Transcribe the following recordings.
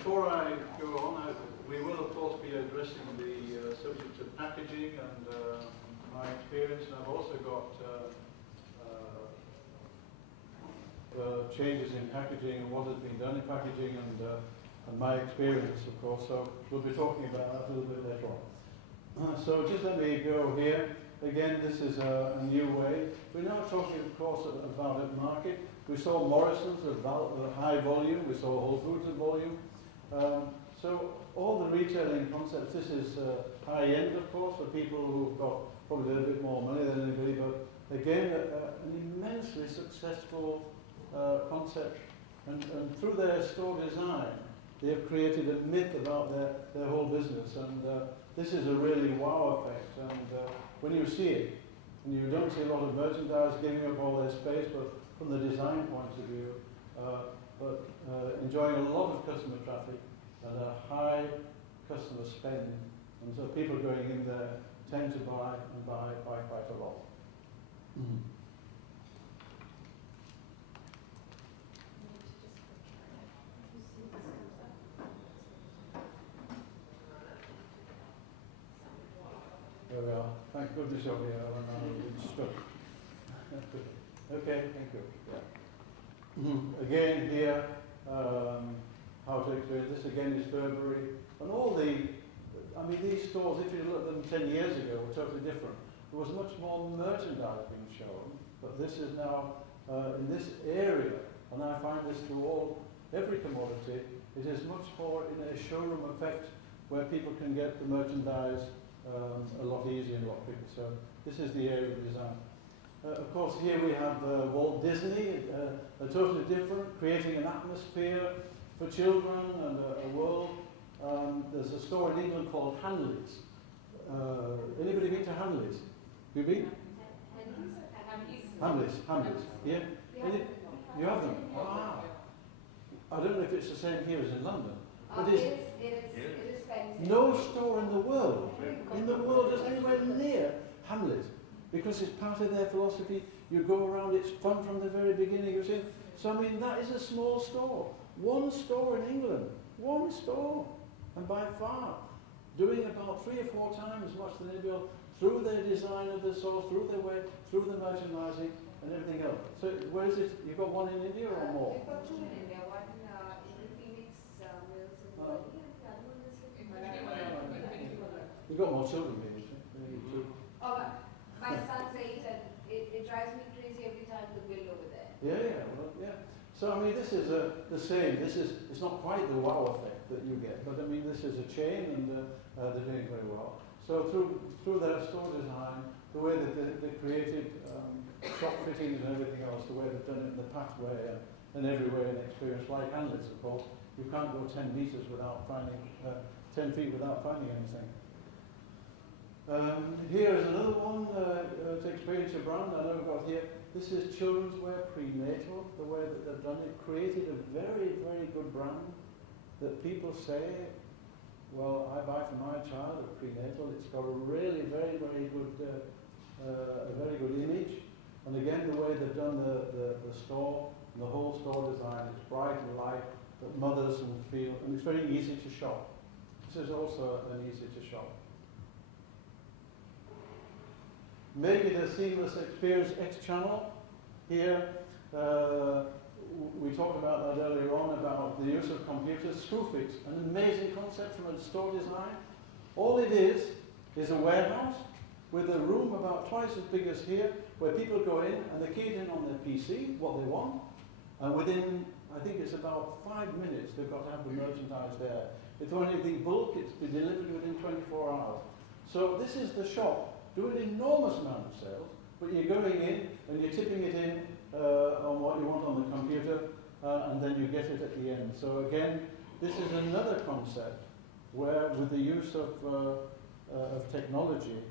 before I go on, we will of course be addressing the subject of packaging and my experience, and I've also got changes in packaging and what has been done in packaging and my experience, of course. So we'll be talking about that a little bit later on. So just let me go here. Again, this is a new way. We're now talking, of course, about a market. We saw Morrison's at high volume. We saw Whole Foods at volume. So all the retailing concepts, this is high end, of course, for people who've got probably a little bit more money than anybody, but again, an immensely successful concept. And through their store design, they have created a myth about their whole business. And this is a really wow effect. And when you see it, and you don't see a lot of merchandise giving up all their space, but from the design point of view, but enjoying a lot of customer traffic and a high customer spend. And so people going in there tend to buy quite a lot. There we are. Thank goodness you're here. It's stuck. Okay, thank you. Yeah. Again here, how to experience this again is Burberry. And all these stores, if you look at them 10 years ago, were totally different. There was much more merchandise being shown, but this is now in this area, and I find this through every commodity, it is much more in a showroom effect where people can get the merchandise a lot easier and a lot quicker. So this is the area of design. Of course, here we have Walt Disney, totally different, creating an atmosphere for children and a world. There's a store in England called Hanley's. Anybody been to Hanley's? You been? Hanley's. Yeah. You have them? Wow. I don't know if it's the same here as in London. But it is no store in the world is anywhere near Hamlet, because it's part of their philosophy. You go around, it's fun from the very beginning. You see, so I mean that is a small store, one store in England, one store, and by far doing about 3 or 4 times as much than anybody else through their design of the store, through their way, through the merchandising and everything else. So where is it? You've got one in India or more? We've got 2 in India. One in Phoenix, Wales, and the other one is You've got more children here, Oh, my son's 8, and it drives me crazy every time the bill over there. Yeah. So I mean, this is the same. It's not quite the wow effect that you get, but I mean, this is a chain, and they're doing very well. So through their store design, the way that they created shop fittings and everything else, the way they've done it in the pathway and every way and experience, like Hamlet's, of course, you can't go 10 meters without finding 10 feet without finding anything. Here is another one to experience your brand. I know we've got here. This is children's wear prenatal. The way that they've done it, created a very, very good brand that people say, well, I buy for my child a prenatal. It's got a really very, very good, a very good image. And again, the way they've done the store, and the whole store design, it's bright and light, that mothers can feel, and it's very easy to shop. This is also an easy to shop. Make it a seamless experience X-channel. Here, we talked about that earlier on, about the use of computers. Screwfix, an amazing concept from a store design. All it is a warehouse with a room about twice as big as here, where people go in and they key it in on their PC, what they want, and within, I think it's about 5 minutes, they've got to have the merchandise there. If they want anything bulk, it's been delivered within 24 hours. So this is the shop. Do an enormous amount of sales, but you're going in and you're tipping it in on what you want on the computer, and then you get it at the end. So again, this is another concept where, with the use of technology,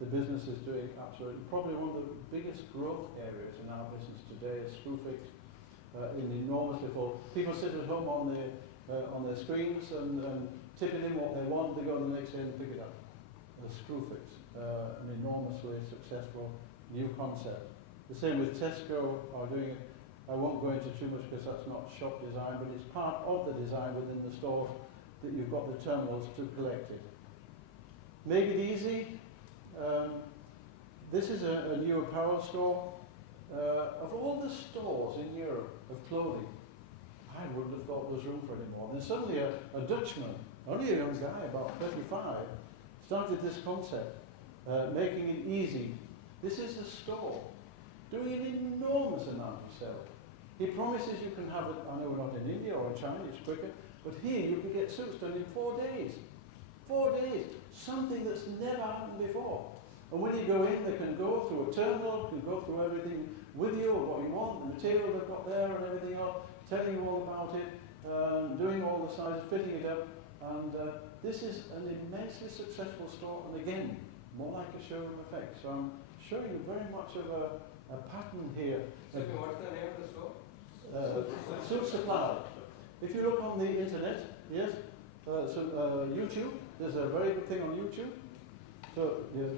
the business is doing absolutely, probably one of the biggest growth areas in our business today is Screwfix, in enormously full. People sit at home on their screens and tipping in what they want. They go the next day and pick it up. Screwfix, an enormously successful new concept. The same with Tesco are doing it. I won't go into too much because that's not shop design, but it's part of the design within the store that you've got the terminals to collect it. Make it easy. This is a new apparel store. Of all the stores in Europe of clothing, I wouldn't have thought there was room for any more. Then suddenly a Dutchman, only a young guy, about 35, started this concept, making it easy. This is a store doing an enormous amount of sales. He promises you can have it, I know we're not in India or in China, it's quicker, but here you can get suits done in 4 days. 4 days, something that's never happened before. And when you go in, they can go through a terminal, can go through everything with you, what you want, the material they've got there and everything else, telling you all about it, doing all the sizes, fitting it up. And this is an immensely successful store, and again, more like a showroom effect. So I'm showing you very much of a pattern here. Excuse me, what's the name of the store? Suit Supply. If you look on the internet, yes, YouTube, there's a very good thing on YouTube. So, yeah,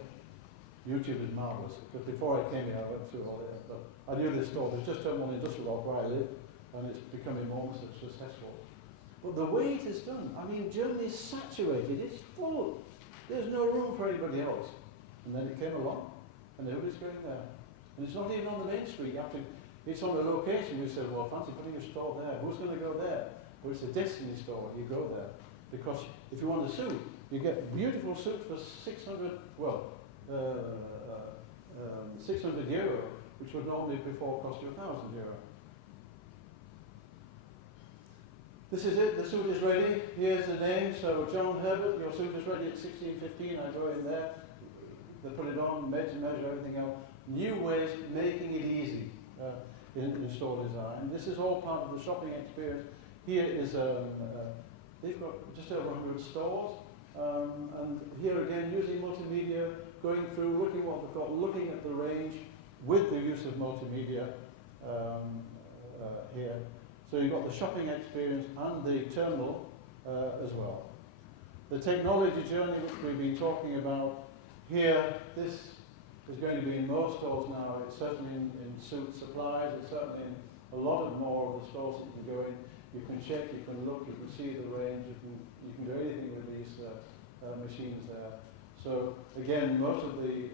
YouTube is marvellous, because before I came here, I went through all that. But I knew this store. There's just one industrial lot where I live, and it's become enormously successful. But the way it is done, I mean, Germany is saturated, it's full. There's no room for anybody else. And then it came along, and everybody's going there. And it's not even on the main street. It's on a location. We said, well, fancy putting a store there. Who's going to go there? Well, it's a destiny store. You go there. Because if you want a suit, you get beautiful suits for 600, well, 600 euro, which would normally before cost you 1,000 euro. This is it, the suit is ready. Here's the name. So John Herbert, your suit is ready at 16:15. I go in there. They put it on, made to measure, everything else. New ways, making it easy in store design. This is all part of the shopping experience. Here is, they've got just over 100 stores. And here again, using multimedia, going through, looking what they've got, looking at the range with the use of multimedia here. So you've got the shopping experience and the terminal as well. The technology journey which we've been talking about here, this is going to be in most stores now. It's certainly in suit supplies, it's certainly in a lot of more of the stores that you can go in. You can check, you can look, you can see the range, you can do anything with these machines there. So again, most of the,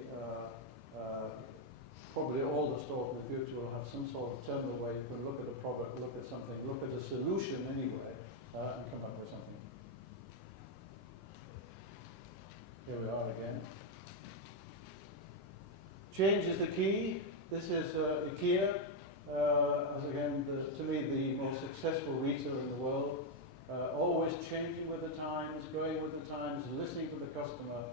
probably all the stores in the future will have some sort of terminal where you can look at a product, look at something, look at a solution anyway, and come up with something. Here we are again. Change is the key. This is IKEA, as again, to me, the most successful retailer in the world. Always changing with the times, going with the times, listening to the customer.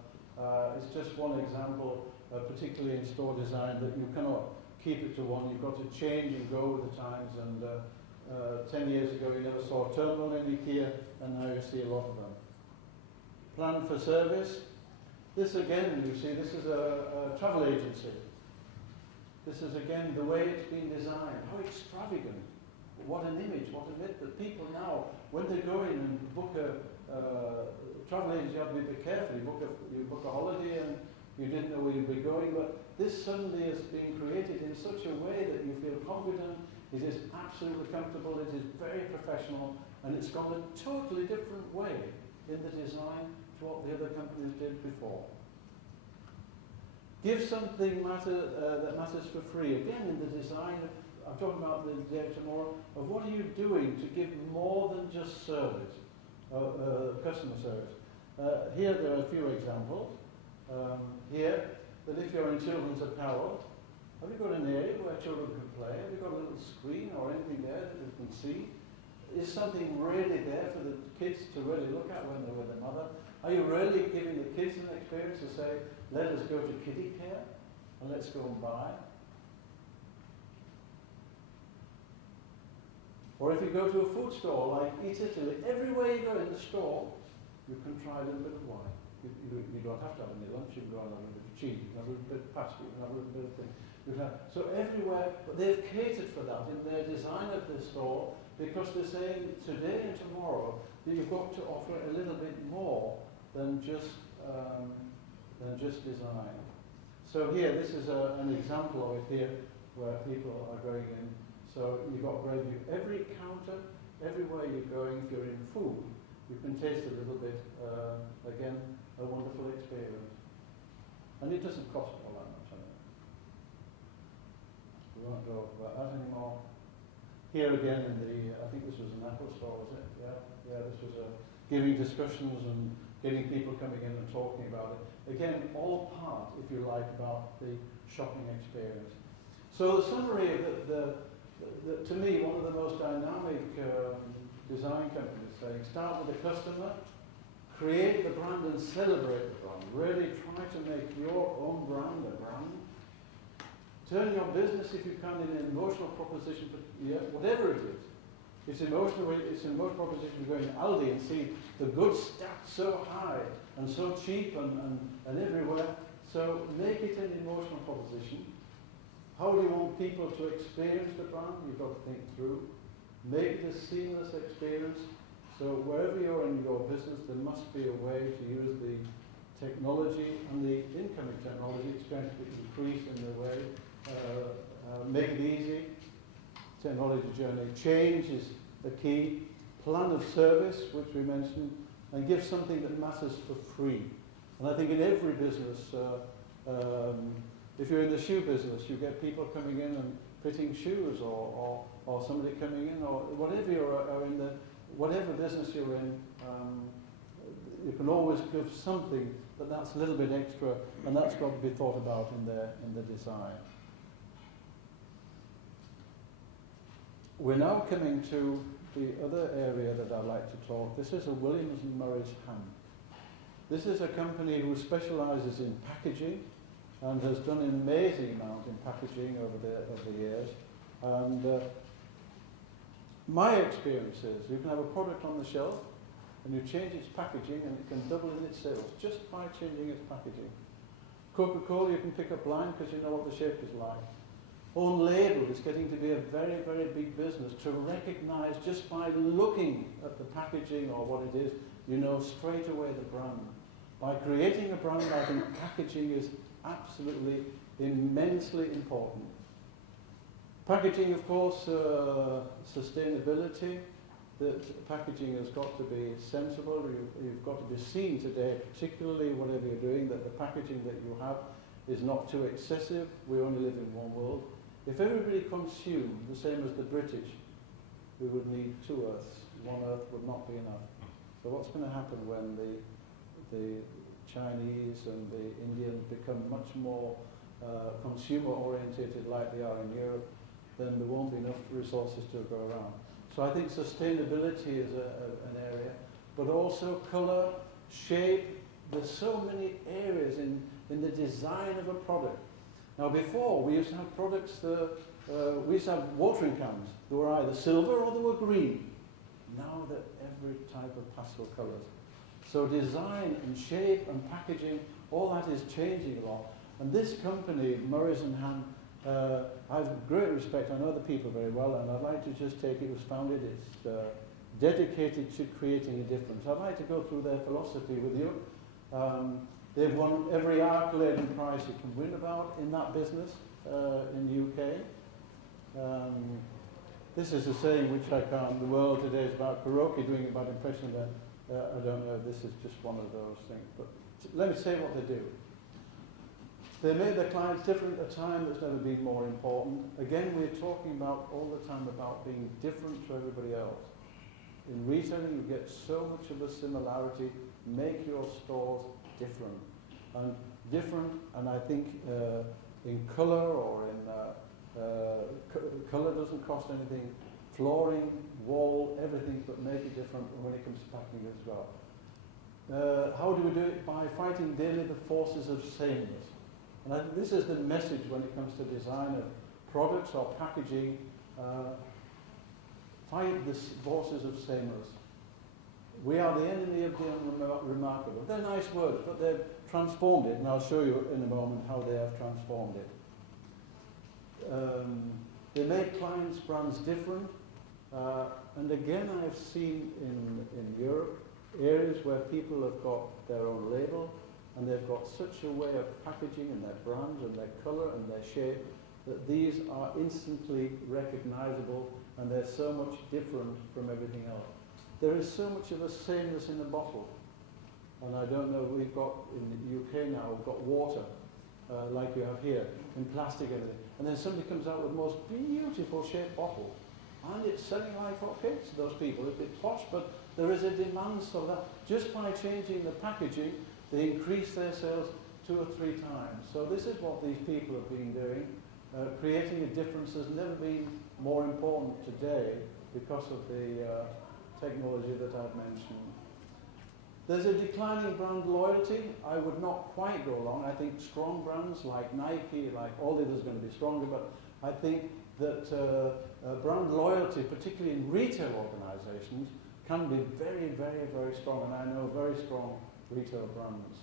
It's just one example, particularly in store design, that you cannot keep it to one. You've got to change and go with the times. And 10 years ago, you never saw a terminal in IKEA, and now you see a lot of them. Plan for service. This again, you see, this is a travel agency. This is again the way it's been designed. How extravagant. What an image, what a myth that people now, when they go in and book a travel agency, you have to be a bit careful. You book a holiday and you didn't know where you'd be going, but this suddenly has been created in such a way that you feel confident. It is absolutely comfortable, it is very professional, and it's gone a totally different way in the design to what the other companies did before. Give something that matters for free. Again, in the design, I'm talking about the day tomorrow, of what are you doing to give more than just service, customer service. Here there are a few examples. Here, that if you're in children's apparel, have you got an area where children can play? Have you got a little screen or anything there that you can see? Is something really there for the kids to really look at when they're with their mother? Are you really giving the kids an experience to say, let us go to kiddie care and let's go and buy? Or if you go to a food store like Eat Italy, everywhere you go in the store, you can try a little bit of wine. You don't have to have any lunch, you can go and have a little bit of cheese, you can have a little bit of pasta, you can have a little bit of thing. So everywhere, but they've catered for that in their design of the store, because they're saying today and tomorrow that you've got to offer a little bit more than just design. So here, this is an example of it here, where people are going in. So you've got great view. Every counter, everywhere you're going, if you're in food, you can taste a little bit. Again, a wonderful experience. And it doesn't cost all that much, I know. We won't go about that anymore. Here again in the, I think this was an Apple store, was it? Yeah, this was giving discussions and getting people coming in and talking about it. Again, all part, if you like, about the shopping experience. So the summary of to me, one of the most dynamic design companies saying, start with the customer, create the brand and celebrate the brand. Really try to make your own brand a brand. Turn your business, if you can, in an emotional proposition, but yeah, whatever it is. It's an emotional proposition to go in Aldi and see the goods stacked so high and so cheap and everywhere. So make it an emotional proposition. How do you want people to experience the brand? You've got to think through. Make it a seamless experience. So wherever you're in your business, there must be a way to use the technology and the incoming technology. It's going to increase in the way. Make it easy. Technology journey. Change is the key. Plan of service, which we mentioned, and give something that matters for free. And I think in every business, if you're in the shoe business, you get people coming in and fitting shoes, or somebody coming in, or whatever you're in the whatever business you're in, you can always give something that's a little bit extra, and that's got to be thought about in the design. We're now coming to the other area that I'd like to talk. This is a Williams & Morris Ham. This is a company who specialises in packaging and has done an amazing amount in packaging over the years. And my experience is you can have a product on the shelf and you change its packaging and it can double in its sales just by changing its packaging. Coca-Cola you can pick up line because you know what the shape is like. Own label is getting to be a very, very big business to recognise just by looking at the packaging or what it is, you know straight away the brand. By creating a brand, I think packaging is absolutely immensely important. Packaging, of course, sustainability. That packaging has got to be sensible. You've got to be seen today, particularly whatever you're doing, that the packaging that you have is not too excessive. We only live in one world. If everybody consumed the same as the British, we would need two Earths. One Earth would not be enough. So what's going to happen when the Chinese and the Indians become much more consumer-orientated like they are in Europe? Then there won't be enough resources to go around. So I think sustainability is an area, but also colour, shape. There's so many areas in the design of a product. Now before, we used to have products, we used to have watering cans. They were either silver or they were green. Now they're every type of pastel colours. So design and shape and packaging, all that is changing a lot. And this company, Morris & Ham, I have great respect. I know the people very well, and I'd like to just take it was founded. It's dedicated to creating a difference. I'd like to go through their philosophy with you. They've won every accolade and prize you can win about in that business in the UK. This is a saying which I can't. The world today is about karaoke, doing it by impression that I don't know if this is just one of those things. But let me say what they do. They make their clients different at a time that's never been more important. Again, we're talking about all the time about being different to everybody else. In retailing, you get so much of a similarity. Make your stores different. And I think in colour or in colour doesn't cost anything. Flooring, wall, everything, but make it different when it comes to packaging as well. How do we do it? By fighting daily the forces of sameness. And I think this is the message when it comes to design of products or packaging. Fight the forces of sameness. We are the enemy of the unremarkable. They're nice words, but they've transformed it, and I'll show you in a moment how they have transformed it. They make clients' brands different. And again, I've seen in Europe areas where people have got their own label, and they've got such a way of packaging and their brand and their colour and their shape that these are instantly recognizable and they're so much different from everything else. There is so much of a sameness in a bottle. And I don't know, we've got, in the UK now, we've got water, like you have here, in plastic and everything. And then somebody comes out with the most beautiful shaped bottle. And it's selling like hotcakes to those people. It's a bit posh, but there is a demand for that. Just by changing the packaging, they increase their sales 2 or 3 times. So this is what these people have been doing. Creating a difference has never been more important today because of the technology that I've mentioned. There's a declining brand loyalty. I would not quite go along. I think strong brands like Nike, like all the others, are going to be stronger, but I think that brand loyalty, particularly in retail organisations, can be very, very, very strong, and I know very strong retail brands.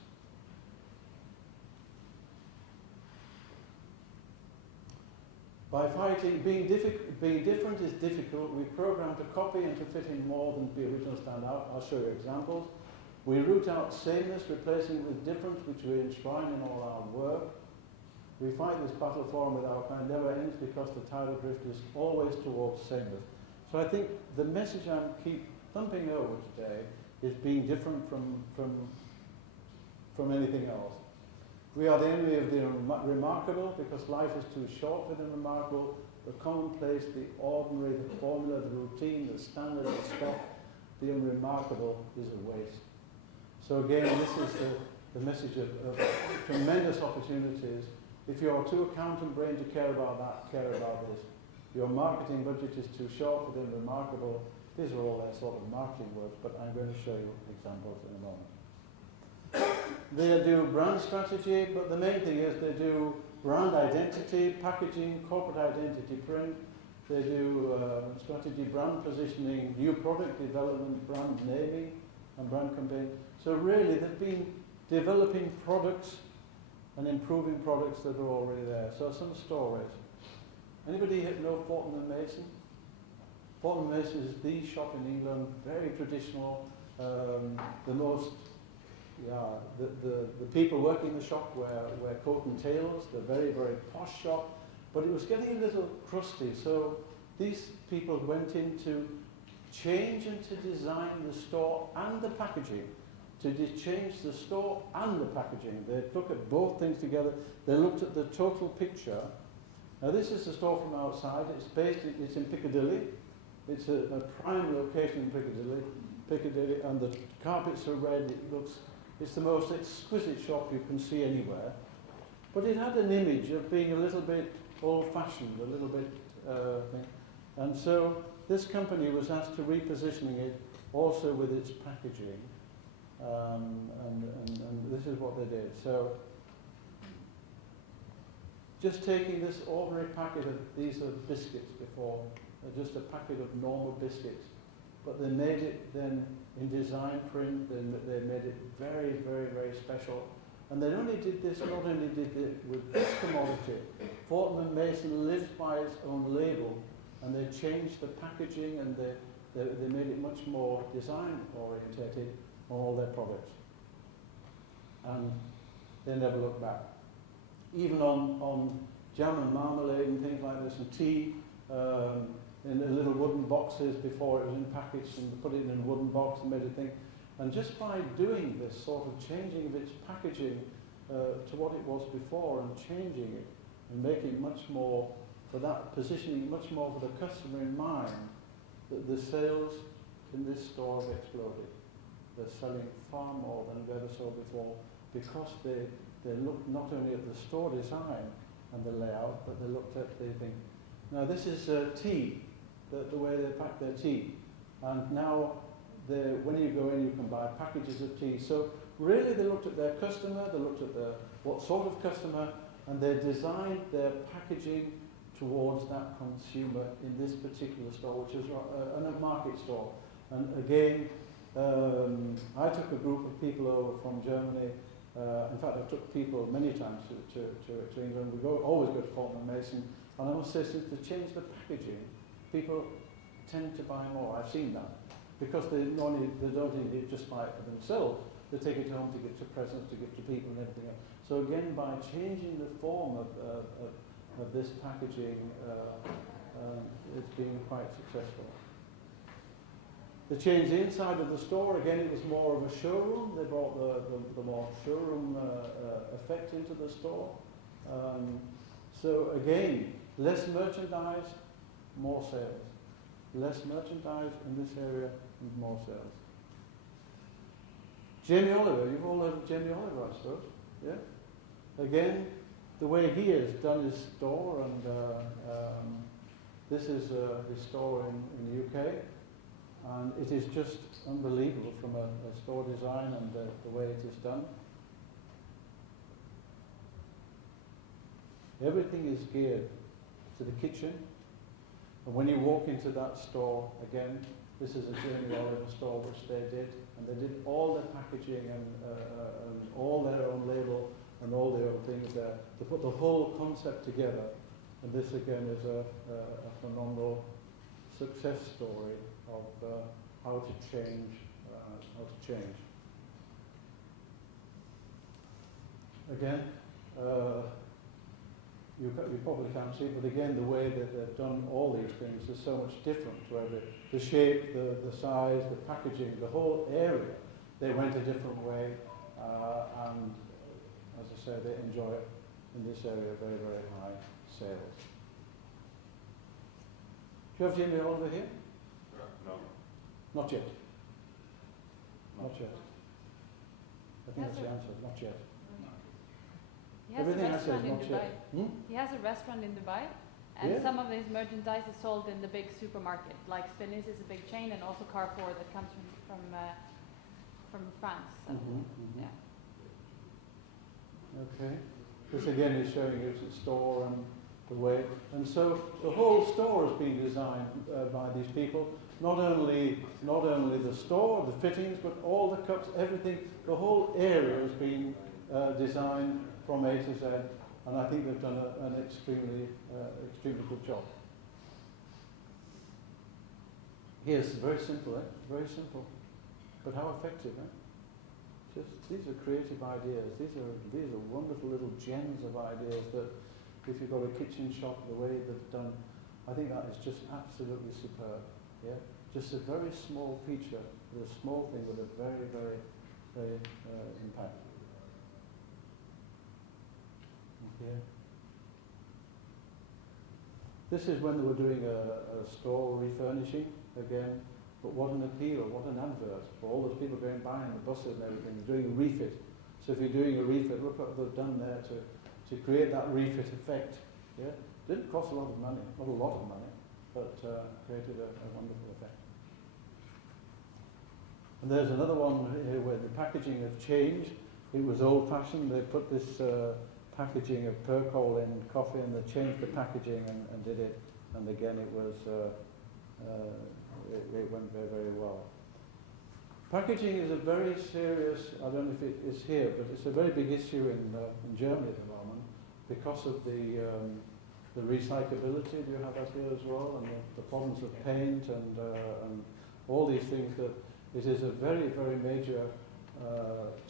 By fighting, being different is difficult. We program to copy and to fit in more than the original stand out. I'll show you examples. We root out sameness, replacing it with difference, which we enshrine in all our work. We fight this battle for and with our kind never ends because the tide of drift is always towards sameness. So I think the message I keep thumping over today is being different from anything else. We are the enemy of the remarkable because life is too short for the remarkable. The commonplace, the ordinary, the formula, the routine, the standard, the stock, the unremarkable is a waste. So again, this is the message of tremendous opportunities. If you're too accountant brain to care about that, care about this. Your marketing budget is too short for the unremarkable. These are all their sort of marketing words, but I'm going to show you examples in a moment. They do brand strategy, but the main thing is they do brand identity, packaging, corporate identity print. They do strategy, brand positioning, new product development, brand naming, and brand campaign. So really, they've been developing products and improving products that are already there. So some stories. Anybody know Fortnum & Mason? Fortnum & Mason is the shop in England, very traditional. The most, the people working in the shop wear coat and tails. They're very, very posh shop. But it was getting a little crusty. So these people went in to change and to design the store and the packaging. To change the store and the packaging. They look at both things together. They looked at the total picture. Now this is the store from outside. It's in Piccadilly. It's a prime location in Piccadilly, and the carpets are red. It's the most exquisite shop you can see anywhere. But it had an image of being a little bit old-fashioned, a little bit thing. And so this company was asked to repositioning it also with its packaging. And this is what they did. So just taking this ordinary packet of, these are biscuits before, just a packet of normal biscuits, but they made it then in design print, they made it very, very, very special. And they only did this, not only did it with this commodity. Fortnum & Mason lives by its own label, and they changed the packaging and they made it much more design orientated on all their products. And they never looked back. Even on jam and marmalade and things like this, and tea, in the little wooden boxes before it was in package, and put it in a wooden box and made a thing. And just by doing this sort of changing of its packaging to what it was before and changing it and making it much more for that, positioning much more for the customer in mind, that the sales in this store have exploded. They're selling far more than we ever saw before because they looked not only at the store design and the layout, but they looked at the thing. Now this is tea, the way they pack their tea. And now when you go in, you can buy packages of tea. So really they looked at their customer, they looked at what sort of customer, and they designed their packaging towards that consumer in this particular store, which is a market store. And again, I took a group of people over from Germany. In fact, I took people many times to England. We always go to Fortnum & Mason. And I must say, since they changed the packaging, people tend to buy more. I've seen that. Because they don't only just buy it for themselves, they take it home to give to presents, to give to people and everything else. So again, by changing the form of of this packaging is being quite successful. They changed the inside of the store. Again, it was more of a showroom. They brought the more showroom effect into the store. So again, less merchandise, more sales. Less merchandise in this area and more sales. Jamie Oliver, you've all heard of Jamie Oliver, I suppose. Yeah? Again, the way he has done his store, and this is his store in the UK, and it is just unbelievable from a store design and the way it is done. Everything is geared to the kitchen, and when you walk into that store, again, this is a Jamie Oliver store which they did, and they did all the packaging and all their own label and all the other things there to put the whole concept together. And this again is a phenomenal success story of how to change. Again, you probably can't see it, but again, the way that they've done all these things is so much different. Where the shape, the size, the packaging, the whole area, they went a different way, and as I said, they enjoy it in this area very, very high sales. Do you have Jamie Oliver here? No. Not yet. Not yet. I think that's the answer. Not yet. He has Everything a I say restaurant is in not Dubai. yet. He has a restaurant in Dubai, and Yeah. some of his merchandise is sold in the big supermarket. Like Spinnis is a big chain, and also Carrefour that comes from France. So, yeah. Okay. This again is showing you the store and the way. And so the whole store has been designed by these people. Not only the store, the fittings, but all the cups, everything. The whole area has been designed from A to Z, and I think they've done an extremely good job. Yes, very simple, very simple, but how effective, Just these are creative ideas. These are wonderful little gems of ideas that, if you've got a kitchen shop, the way they've done, I think that is just absolutely superb. Yeah, just a very small feature, a small thing with a very, very, very impact. Okay. This is when they were doing a store refurnishing again. But what an appeal, what an advert for all those people going by in the buses and everything, doing a refit. So if you're doing a refit, look what they've done there to create that refit effect. Yeah, didn't cost a lot of money, not a lot of money, but created a wonderful effect. And there's another one here where the packaging has changed. It was old-fashioned. They put this packaging of Percol in coffee, and they changed the packaging and did it. And again, it was. It went very, very well. Packaging is a very serious, I don't know if it is here, but it's a very big issue in Germany at the moment because of the recyclability. Do you have that here as well? And the problems of paint and all these things. That it is a very, very major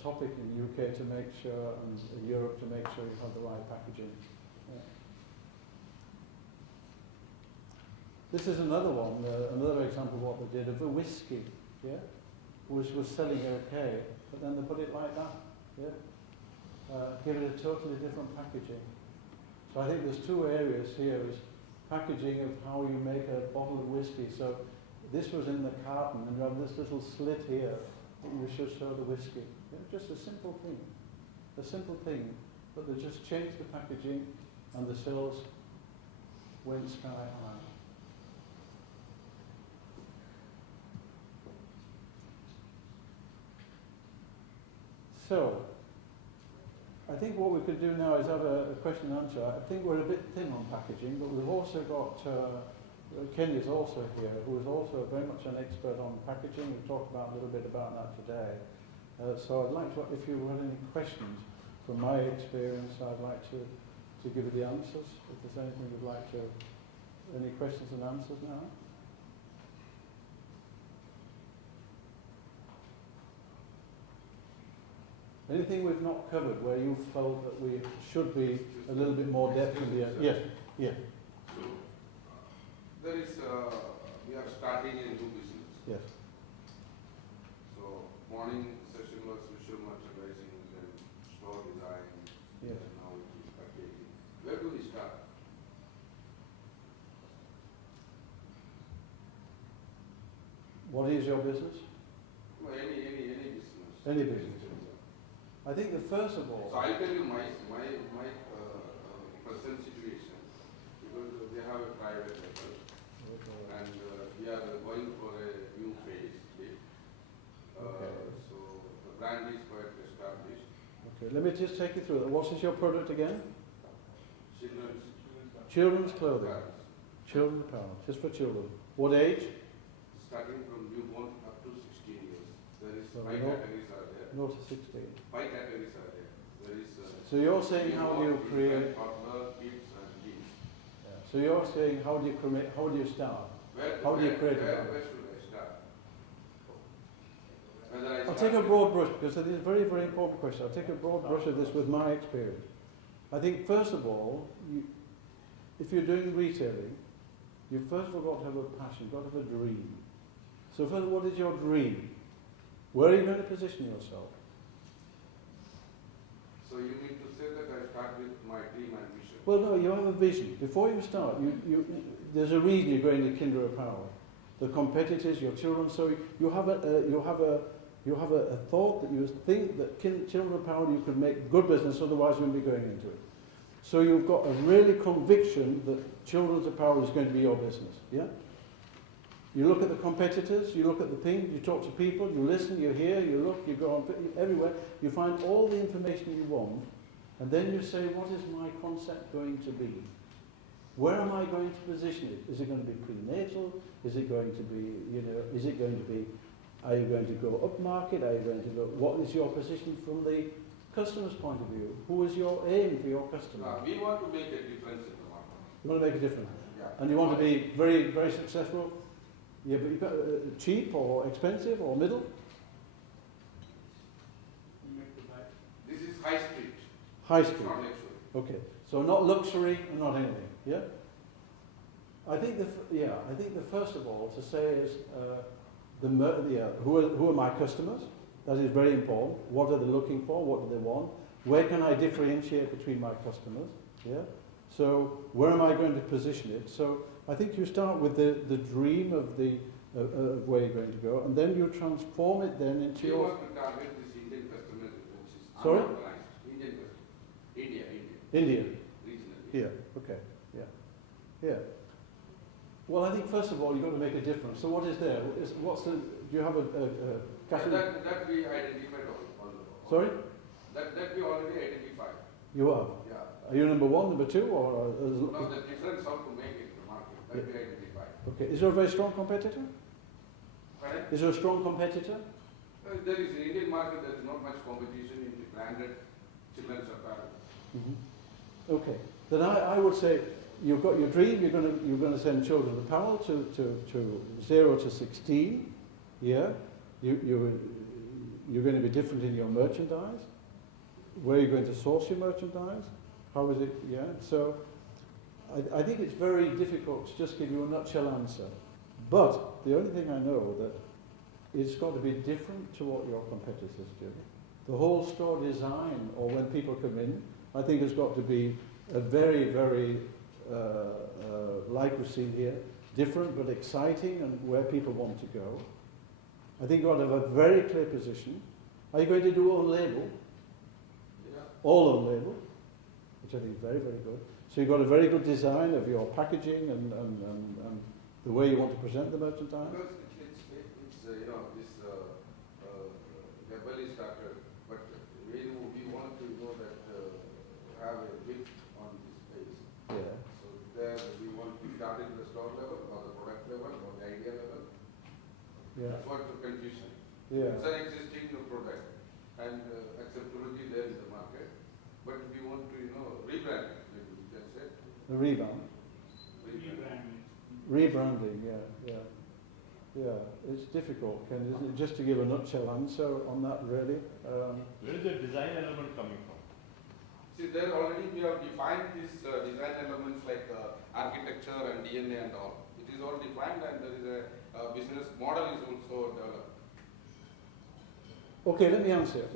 topic in the UK to make sure, and in Europe to make sure you have the right packaging. This is another one, another example of what they did of a whiskey, yeah, which was selling okay, but then they put it like that, yeah, give it a totally different packaging. So I think there's two areas here: is packaging of how you make a bottle of whiskey. So this was in the carton, and you have this little slit here that you should show the whiskey. Yeah, just a simple thing, but they just changed the packaging, and the sales went sky high. So, I think what we could do now is have a question and answer. I think we're a bit thin on packaging, but we've also got, Kenny is also here, who is also very much an expert on packaging. We've talked about a little bit about that today. So I'd like to, if you had any questions from my experience, I'd like to give you the answers. If there's anything you'd like to, any questions and answers now? Anything we've not covered where you felt that we should be a little bit more depth in the... Yes, yeah, So, there is, we are starting a new business. yes. So, morning session was visual merchandising and store design. Yes. And now it is packaging. Where do we start? What is your business? No, any business. Any business. I think that first of So all... I'll tell you my present situation, because they have a private level, and we are going for a new phase. Okay. So the brand is quite established. Okay, let me just take you through that. What is your product again? Children's Children's clothing. apparel. Children's apparel, just for children. What age? Starting from newborn up to 16 years. There is So 5 categories are there. 0 to 16. 5 categories are there. There is So you're saying how do you create... toddler, kids and teens. Yeah. So you're saying how do you create, how do you start? Where, How do you create a where, brand? where should I start? Whether I I'll start take a with- broad brush because it is a very, very important question. I'll take a broad brush of this with my experience. I think first of all, if you're doing retailing, you first of all got to have a passion, got to have a dream. So first, what is your dream? Where are you going to position yourself? So you mean to say that I start with my dream and vision? Well, no, you have a vision. Before you start, there's a reason you're going to Kinder Apparel. The competitors, your children, so you have a thought that you think that Children Apparel you could make good business, otherwise you wouldn't be going into it. So you've got a really conviction that children's apparel is going to be your business, yeah? You look at the competitors, you look at the thing, you talk to people, you listen, you hear, you look, you go on everywhere, you find all the information you want, and then you say, what is my concept going to be? Where am I going to position it? Is it going to be prenatal? Is it going to be, is it going to be, are you going to go up market? Are you going to go, what is your position from the customer's point of view? Who is your aim for your customer? We want to make a difference in the market. You want to make a difference. Yeah. And you want to be very, very successful? Yeah, but you've got cheap or expensive or middle? This is high street, High it's street. not luxury. Okay. So not luxury and not anything. Yeah? I think the first of all to say is who are my customers? That is very important. What are they looking for? What do they want? Where can I differentiate between my customers? Yeah. So where am I going to position it? So I think you start with the dream of where you're going to go, and then you transform it then into We your... want to target this Indian customer, which is Sorry? unorganized. Indian customer. India. India. Regional. Yeah. Okay. Yeah. Yeah. Well, I think first of all you've got to make a difference. So what is there? Do you have a category? That we identified all. Sorry? That we already identified. You are. Yeah. Are you number one, number two, or? Now the difference how to make it in the market, that we identified. Okay. Is there a very strong competitor? Correct? Is there a strong competitor? There is in the Indian market, there is not much competition in the branded children's apparel. Mm-hmm. Okay. Then I would say you've got your dream. You're going to send children apparel to 0 to 16. Yeah. You're going to be different in your merchandise. Where are you going to source your merchandise? How is it? Yeah. So I think it's very difficult to just give you a nutshell answer. But the only thing I know that it's got to be different to what your competitors do. The whole store design, or when people come in, I think has got to be a very, very, like we see here, different but exciting and where people want to go. I think you've got to have a very clear position. Are you going to do own label? Yeah. All own label, which I think is very, very good. So you've got a very good design of your packaging and the way you want to present the merchandise. Because it's this Gabali started, but we want to know that have a bit on this space. Yeah. So there we want to start at the store level or the product level or the idea level. Yeah. That's what the confusion. Yeah. It's an existing product and acceptability there in the market, but we want to rebrand it, maybe we can say. The revamp. Rebrand. Rebranding, yeah. Yeah, it's difficult, Ken, isn't it? Just to give a nutshell answer on that, really. Where is the design element coming from? See, there already we have defined these design elements like architecture and DNA and all. It is all defined, and there is a business model is also developed. Okay, let me answer.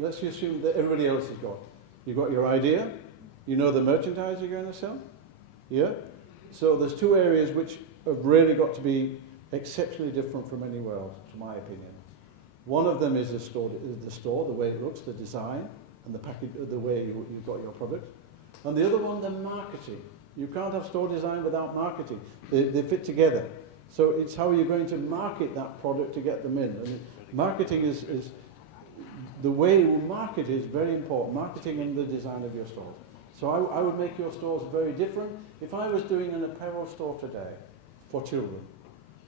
Let's assume that everybody else has got. You've got your idea, you know the merchandise you're going to sell, yeah? So there's two areas which have really got to be exceptionally different from anywhere else, to my opinion. One of them is the store, the way it looks, the design, and the package, the way you've got your product. And the other one, the marketing. You can't have store design without marketing. They fit together. So it's how you're going to market that product to get them in. And marketing is the way you market is very important. Marketing and the design of your store. So I would make your stores very different. If I was doing an apparel store today for children,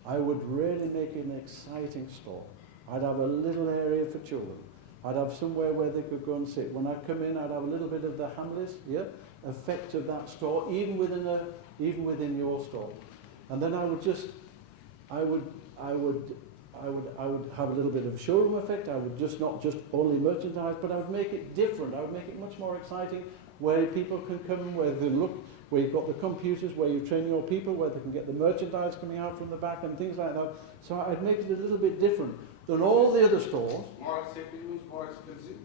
I would really make it an exciting store. I'd have a little area for children. I'd have somewhere where they could go and sit. When I come in, I'd have a little bit of the Hamleys, effect of that store, even within your store. And then I would have a little bit of showroom effect. I would not just only merchandise, but I would make it different. I would make it much more exciting, where people can come, where they look, where you've got the computers, where you train your people, where they can get the merchandise coming out from the back and things like that. So I'd make it a little bit different than all the other stores. More safety means more expensive.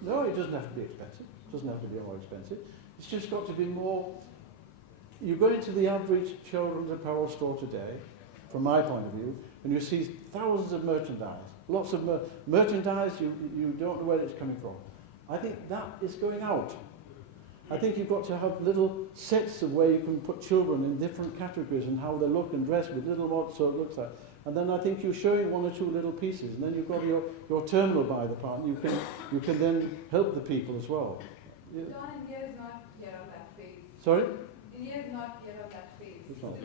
No, it doesn't have to be expensive. It doesn't have to be more expensive. It's just got to be more. You go into the average children's apparel store today, from my point of view, and you see thousands of merchandise. Lots of merchandise, you don't know where it's coming from. I think that is going out. I think you've got to have little sets of where you can put children in different categories and how they look and dress with little what so it looks like. And then I think you're showing one or two little pieces, and then you've got your terminal by the part. You can then help the people as well. Yeah. Don, India is not yet on that phase. Sorry? India is not yet on that phase. It's not.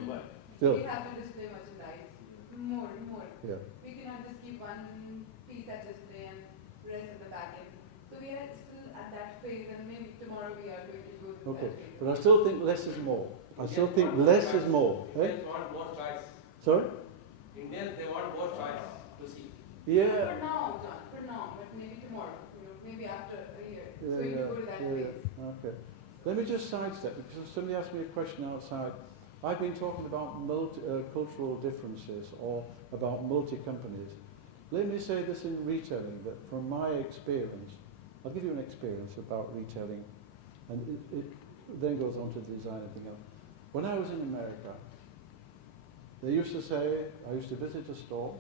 Still, we have to display merchandise more and more. Yeah. We cannot just keep one piece at display and rest at the back end. So we are still at that phase, and maybe tomorrow we are going to go to Okay, that phase. but I still think less is more. I still think less is more. Eh? Indians want more choice. Sorry? Indians, they want more choice to see. Yeah. For now, John, for now, but maybe tomorrow, maybe after a year. Yeah, So you go to that phase. Okay. Let me just sidestep, because somebody asked me a question outside. I've been talking about cultural differences or about multi-companies. Let me say this in retailing, that from my experience, I'll give you an experience about retailing, and it then goes on to design and everything else. When I was in America, they used to say, I used to visit a store,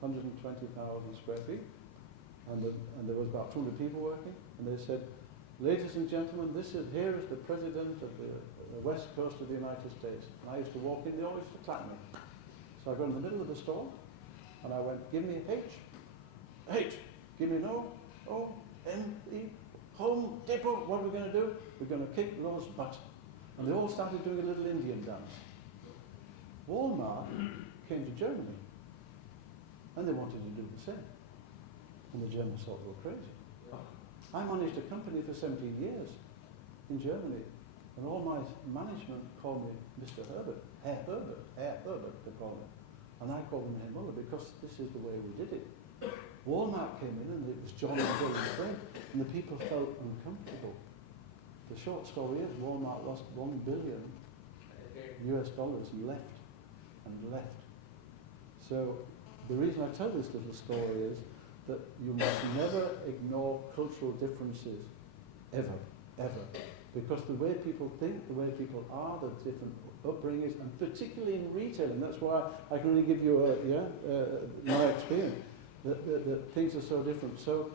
120,000 square feet, and there was about 200 people working, and they said, ladies and gentlemen, here is the president of the west coast of the United States. And I used to walk in, they always used to clap me. So I got in the middle of the store, and I went, give me H, give me no, O, M, E, Home Depot. What are we going to do? We're going to kick Lord's butt. And they all started doing a little Indian dance. Walmart came to Germany, and they wanted to do the same. And the Germans thought they were crazy. I managed a company for 17 years in Germany, and all my management called me Mr. Herbert, Herr Herbert, they called me. And I called them Herr Muller because this is the way we did it. Walmart came in and it was John and Bill and Frank, and the people felt uncomfortable. The short story is Walmart lost $1 billion US dollars and left. So the reason I tell this little story is that you must never ignore cultural differences, ever. Because the way people think, the way people are, the different upbringings, and particularly in retailing, that's why I can only give you my experience, that things are so different. So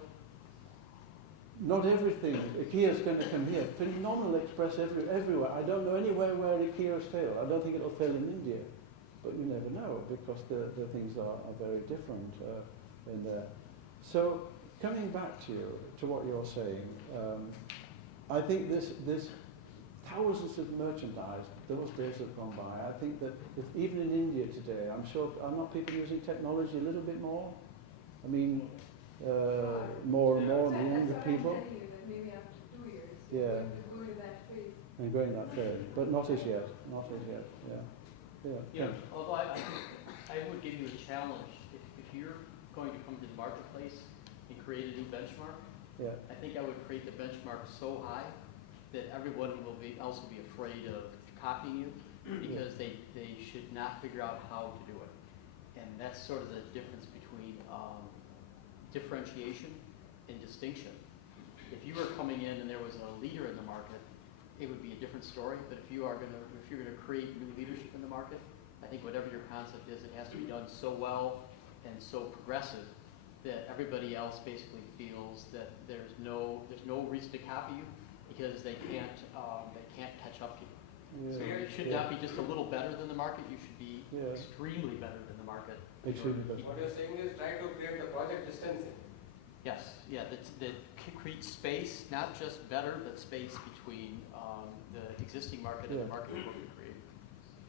not everything, IKEA's going to come here. Phenomenal Express everywhere. I don't know anywhere where IKEA's failed. I don't think it'll fail in India. But you never know, because the things are very different in there. So coming back to what you're saying, I think this thousands of merchandise, those days have gone by. I think that if, even in India today, I'm sure, are not people using technology a little bit more? I mean, more and more, and the younger people. That's what I'm telling you, that maybe after 2 years, Yeah. we'll go to that phase. And going that phase, but not as yet, yeah. Yeah. Yeah, although I would give you a challenge. If you're going to come to the marketplace and create a new benchmark, Yeah. I think I would create the benchmark so high that everyone will be also be afraid of copying you because they should not figure out how to do it. And that's sort of the difference between differentiation and distinction. If you were coming in and there was a leader in the market, it would be a different story. But if you're gonna create new leadership in the market, I think whatever your concept is, it has to be done so well and so progressive that everybody else basically feels that there's no reason to copy you because they can't catch up to you. So you should not be just a little better than the market. You should be extremely better than the market. Extremely better. What you're saying is try to create the project distancing. Yes, yeah, that creates space, not just better, but space between the existing market and the market we're going to create.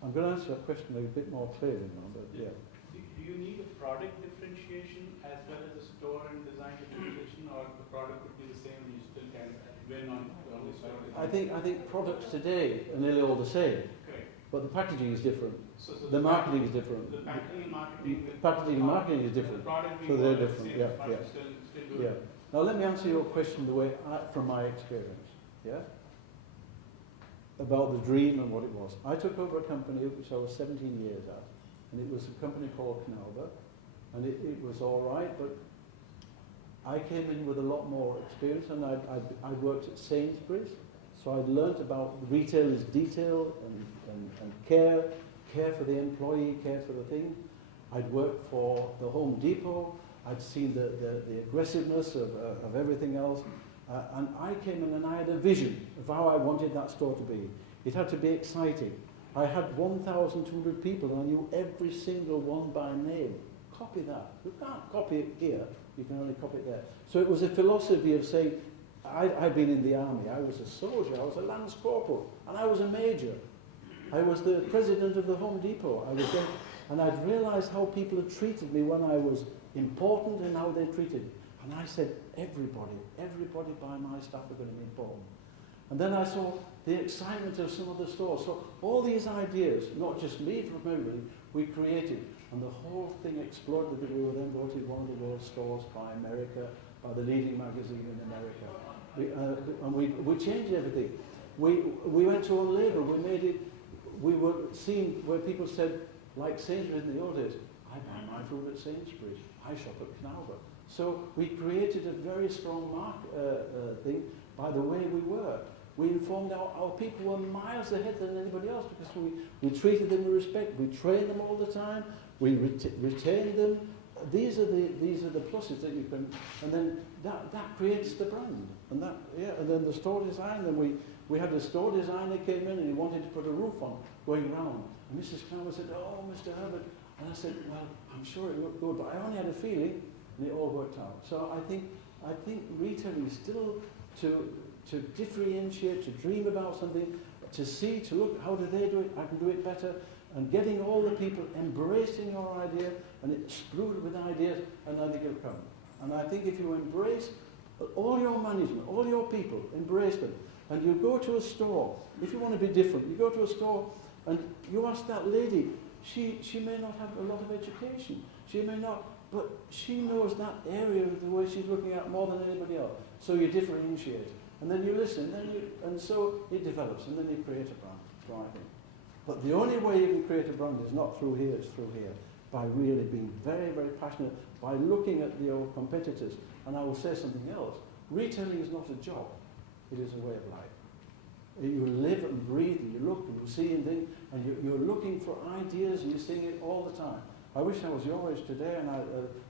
I'm going to answer that question a bit more clearly now, but yeah. Do you need a product differentiation as well as a store and design differentiation, or the product would be the same and you still can win on the store design? I think products today are nearly all the same, Correct. but the packaging is different. So The marketing is different. The packaging and marketing. Packaging and marketing is different. The product So being they're all the different, same, yeah, but yeah. still do Yeah. it. Now let me answer your question the way from my experience. Yeah. About the dream and what it was. I took over a company which I was 17 years at, and it was a company called Knauber, and it was all right, but I came in with a lot more experience, and I worked at Sainsbury's, so I'd learnt about retail is detail and care for the employee, care for the thing. I'd worked for the Home Depot. I'd seen the aggressiveness of everything else. And I came in and I had a vision of how I wanted that store to be. It had to be exciting. I had 1,200 people and I knew every single one by name. Copy that. You can't copy it here. You can only copy it there. So it was a philosophy of saying, I'd been in the army. I was a soldier. I was a lance corporal. And I was a major. I was the president of the Home Depot. I was there, and I'd realized how people had treated me when I was important and how they treated. And I said, everybody by my staff are going to be important. And then I saw the excitement of some of the stores. So all these ideas, not just me, from everybody, we created. And the whole thing exploded that we were then voted one of the world's stores by America, by the leading magazine in America. And we changed everything. We went to own label. We made it, we were seen where people said, like Sainsbury's in the old days, I buy my food at Sainsbury's. I shop at Knauber. So we created a very strong thing by the way we were. We informed our people were miles ahead than anybody else because we treated them with respect. We trained them all the time. We retained them. These are the pluses that you can, and then that creates the brand. And and then the store design. Then we had a store designer came in and he wanted to put a roof on going round. And Mrs. Knauber said, "Oh, Mr. Herbert," and I said, "Well, I'm sure it looked good, but I only had a feeling." And it all worked out. So I think retailing is still to differentiate, to dream about something, to see, to look, how do they do it? I can do it better. And getting all the people embracing your idea and exploded with ideas, and I think it'll come. And I think if you embrace all your management, all your people, embrace them, and you go to a store, if you want to be different, you go to a store and you ask that lady, she may not have a lot of education, she may not, but she knows that area of the way she's looking at more than anybody else. So you differentiate. And then you listen, and so it develops, and then you create a brand. So I think. But the only way you can create a brand is not through here, it's through here. By really being very, very passionate, by looking at your competitors. And I will say something else. Retailing is not a job, it is a way of life. You live and breathe, and you look and you see and think, and you're looking for ideas, and you're seeing it all the time. I wish I was your age today, and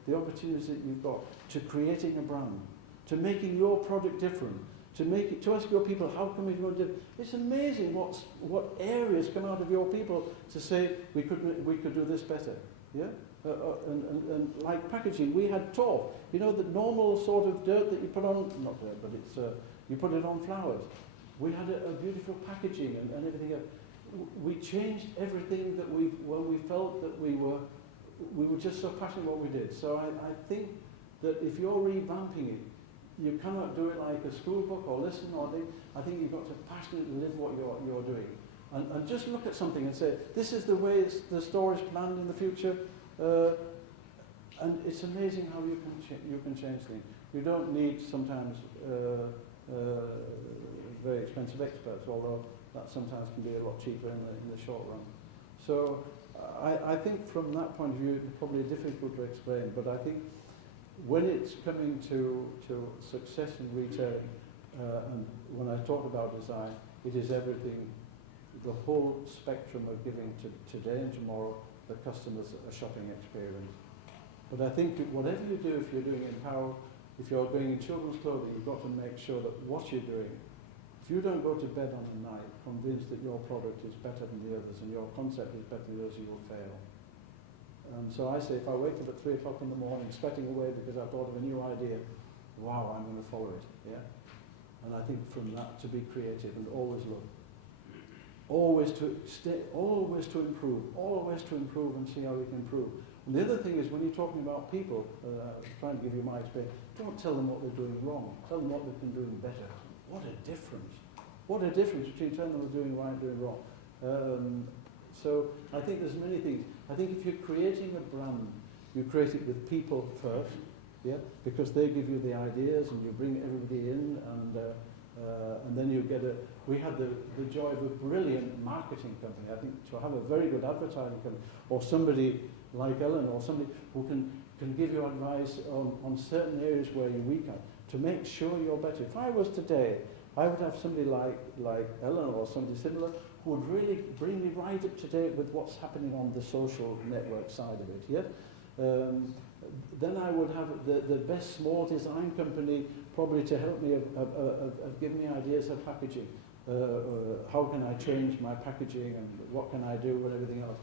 the opportunities that you've got to creating a brand, to making your product different, to ask your people, how can we do it? It's amazing what areas come out of your people to say we could do this better. Yeah, and like packaging, we had torf. You know, the normal sort of dirt that you put on, not dirt, but it's you put it on flowers. We had a beautiful packaging and everything else. We changed everything that we felt that we were just so passionate what we did. So I think that if you're revamping it, you cannot do it like a school book or listen or think. I think you've got to passionately live what you're doing. and just look at something and say, this is the way the store is planned in the future. And it's amazing how you can change things. You don't need sometimes very expensive experts, although that sometimes can be a lot cheaper in the short run. So I think from that point of view, it's probably difficult to explain, but I think when it's coming to success in retailing, and when I talk about design, it is everything, the whole spectrum of giving to today and tomorrow the customers a shopping experience. But I think whatever you do, if you're doing Empower, if you're going in children's clothing, you've got to make sure that what you're doing, if you don't go to bed on a night convinced that your product is better than the others and your concept is better than the others, you will fail. So I say, if I wake up at 3 o'clock in the morning sweating away because I thought of a new idea, wow, I'm going to follow it, yeah? And I think from that to be creative and always look. Always to improve and see how we can improve. And the other thing is, when you're talking about people, trying to give you my experience, don't tell them what they're doing wrong. Tell them what they can do better. What a difference. What a difference between telling them they're doing right and doing wrong. So I think there's many things. I think if you're creating a brand, you create it with people first, yeah, because they give you the ideas and you bring everybody in, and then you get we had the joy of a brilliant marketing company. I think to have a very good advertising company, or somebody like Ellen, or somebody who can give you advice on certain areas where you're weak at, to make sure you're better. If I was today, I would have somebody like Ellen or somebody similar who would really bring me right up to date with what's happening on the social network side of it, yeah? Then I would have the best small design company probably to help me of giving me ideas of packaging. How can I change my packaging and what can I do and everything else.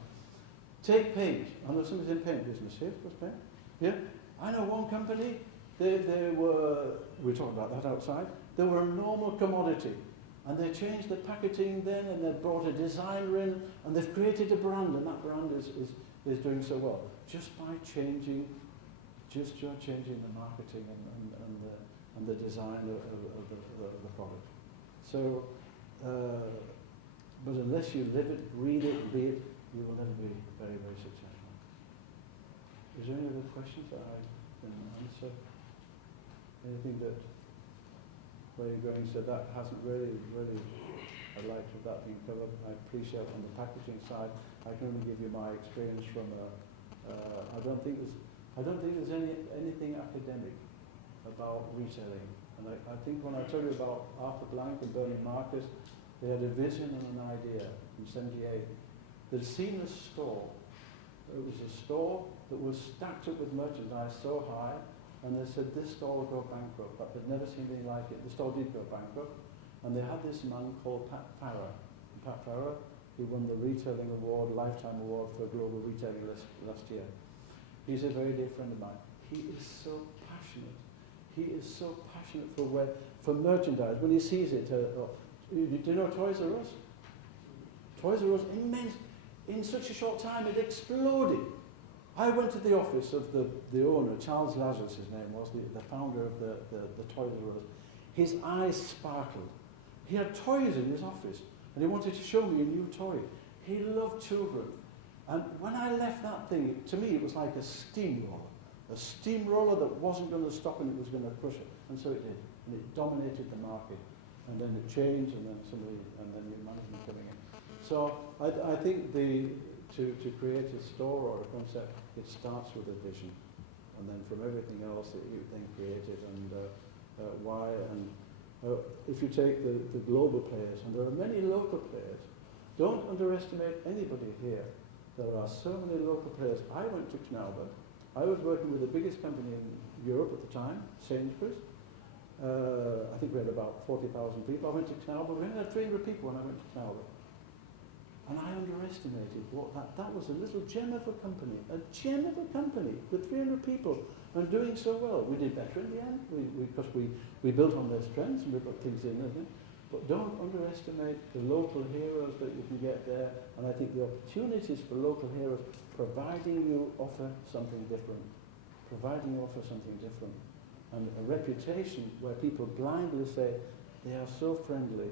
Take paint. I know somebody's in paint business here. What's paint? Yeah? I know one company, they were, we talked about that outside, they were a normal commodity. And they changed the packaging then, and they brought a designer in, and they've created a brand, and that brand is doing so well. Just by changing the marketing and the design of the product. So, but unless you live it, read it, be it, you will never be very, very successful. Is there any other questions that I can answer? Anything that, where you're going, so that hasn't really, I'd like to have that being covered. I appreciate on the packaging side, I can only give you my experience from I don't think there's anything academic about retailing. And I think when I told you about Arthur Blank and Bernie Marcus, they had a vision and an idea in '78. They'd seen a store. It was a store that was stacked up with merchandise so high, and they said this store will go bankrupt, but they'd never seen anything like it. The store did go bankrupt, and they had this man called Pat Farrer. And Pat Farrer, he won the Retailing Award, Lifetime Award for Global Retailing last year. He's a very dear friend of mine. He is so passionate. He is so passionate for merchandise. When he sees it, do you know Toys R Us? Toys R Us, immense. In such a short time, it exploded. I went to the office of the owner, Charles Lazarus, his name was, the founder of the Toys R Us. His eyes sparkled. He had toys in his office, and he wanted to show me a new toy. He loved children. And when I left that thing, to me it was like a steamroller that wasn't going to stop and it was going to crush it. And so it did. And it dominated the market. And then it changed, and then new management coming in. So I think to create a store or a concept, it starts with a vision. And then from everything else, you then create it, and why. And if you take the global players, and there are many local players, don't underestimate anybody here. There are so many local players. I went to Knauber. I was working with the biggest company in Europe at the time, Sainsbury's. I think we had about 40,000 people. I went to Knauber. We only had 300 people when I went to Knauber. And I underestimated what that was a little gem of a company with 300 people and doing so well. We did better in the end because we built on their strengths and we put things in, isn't it? But don't underestimate the local heroes that you can get there. And I think the opportunities for local heroes, providing you offer something different. And a reputation where people blindly say, they are so friendly,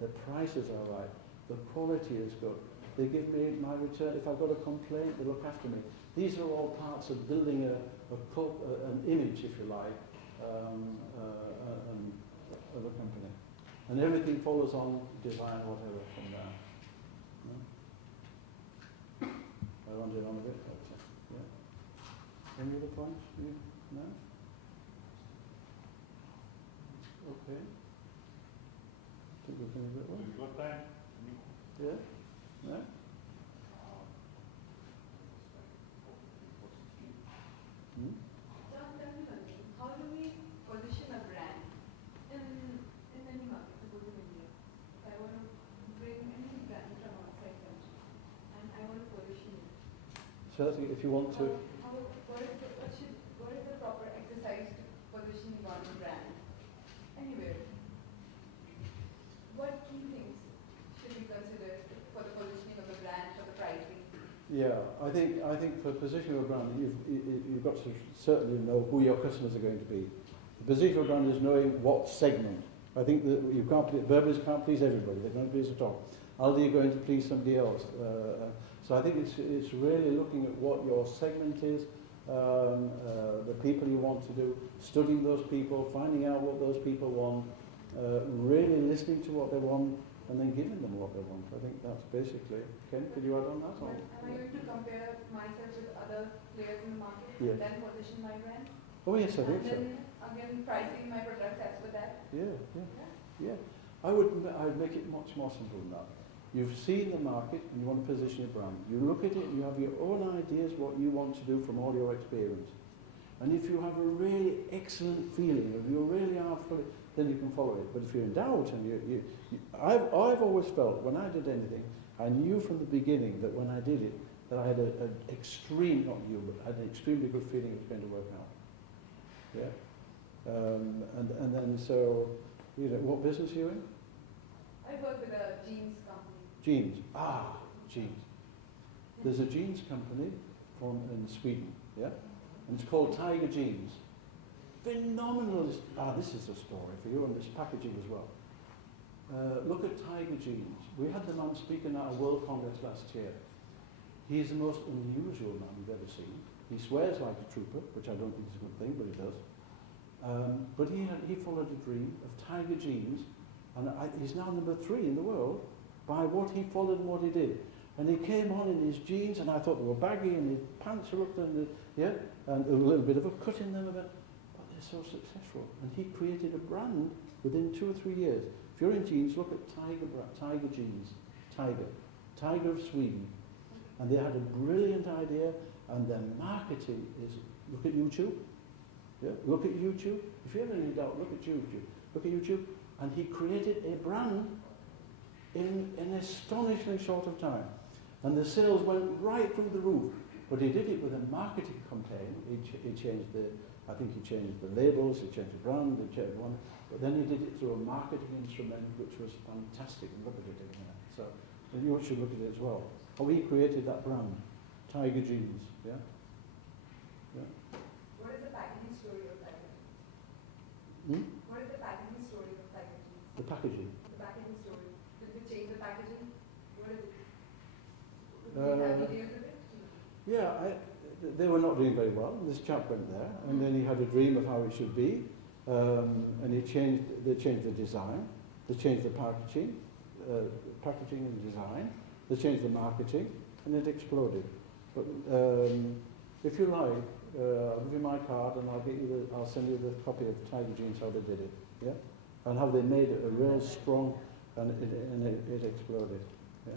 the prices are right, the quality is good. They give me my return. If I've got a complaint, they look after me. These are all parts of building an image, if you like, of a company. And everything follows on design, whatever, from there. I wandered on a bit, but yeah. Any other points? No? Okay. Think we're going a bit well. We've got time. Yeah? No? Hmm? John, tell me one thing. How do we position a brand in any market, suppose in India? If I want to bring any brand from outside country and I want to position it. So that's if you want to. What is the proper exercise to positioning on a brand? Anywhere. What key things should we consider for the positioning of the brand, for the pricing? Yeah, I think for positioning of a brand, you've got to certainly know who your customers are going to be. The position of a brand is knowing what segment. I think that you can't Burberry's can't please everybody. They're going to please at all. Aldi are going to please somebody else. So I think it's really looking at what your segment is, the people you want to do, studying those people, finding out what those people want, really listening to what they want, and then giving them what they want. I think that's basically. Ken, could you add on that? Am I going to compare myself with other players in the market Yeah. and then position my brand? Oh yes, I think And so. then again pricing my products as per that? Yeah. I'd make it much more simple than that. You've seen the market and you want to position your brand. You look at it and you have your own ideas what you want to do from all your experience. And if you have a really excellent feeling, if you really are fully, then you can follow it. But if you're in doubt and I've always felt when I did anything, I knew from the beginning that when I did it, that I had an extreme, not you, but I had an extremely good feeling it was going to work out. Yeah. And then so, what business are you in? I work with a jeans company. Jeans. Jeans. There's a jeans company in Sweden, yeah? And it's called Tiger Jeans. Phenomenal. This is a story for you, and this packaging as well. Look at Tiger Jeans. We had the man speaking at a World Congress last year. He's the most unusual man you've ever seen. He swears like a trooper, which I don't think is a good thing, but he does. But he followed a dream of Tiger Jeans, and he's now number 3 in the world by what he followed and what he did. And he came on in his jeans, and I thought they were baggy, and his pants were up, and and a little bit of a cut in them, but they're so successful. And he created a brand within 2 or 3 years. If you're in jeans, look at Tiger Jeans, Tiger of Sweden. And they had a brilliant idea, and their marketing is, look at YouTube. Yeah, look at YouTube. If you have any doubt, look at YouTube. Look at YouTube. And he created a brand in an astonishingly short of time. And the sales went right through the roof. But he did it with a marketing campaign. He changed I think he changed the labels, he changed the brand, he changed one. But then he did it through a marketing instrument which was fantastic. And look at it in there. So you should look at it as well. How he created that brand, Tiger Jeans. Yeah. What is the packaging story of Tiger Jeans? What is the packaging story of Tiger Jeans? The packaging. The packaging story. Did they change the packaging? What is it? Do Uh, you have videos of it? Yeah, they were not doing very well. This chap went there, and then he had a dream of how it should be, and they changed the design, they changed the packaging and design, they changed the marketing, and it exploded. But if you like, I'll give you my card, and I'll send you the copy of Tiger Jeans, how they did it, yeah, and how they made it a real strong, and it exploded, yeah.